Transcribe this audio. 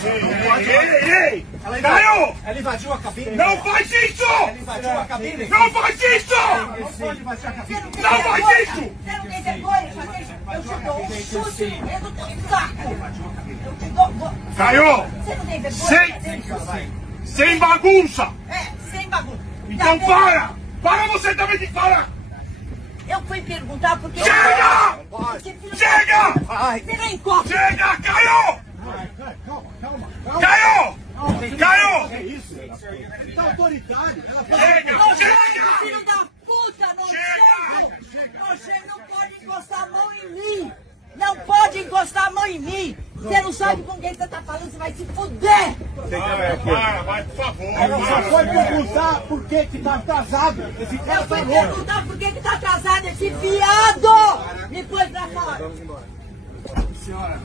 Ei! Caio! Ela invadiu a cabine. Não faz isso! Ela invadiu a cabine. Não faz isso! Não pode invadir a cabine. Não faz isso! Você não tem vergonha de fazer isso? Eu te dou um chute no meio do teu saco. Eu te dou... Caio! Você não tem vergonha de fazer isso? Sem bagunça! Sem bagulho. Então para! Para você também que para! Eu fui perguntar porque... Chega! Chega! Você não encosta. Chega, Caio! Caio! Caio! É isso? Tá autoritário. Ela Chega! Nojento, filho da puta, Chega! nojento! Nojento não pode encostar a mão em mim! Não pode encostar a mão em mim! Você não sabe com quem você tá falando, você vai se fuder! Para, vai, por favor! Ela só foi perguntar por que que tá atrasado. Esse cara Eu tá fui louco. perguntar por que tá atrasado esse viado! Me põe pra fora! Senhora!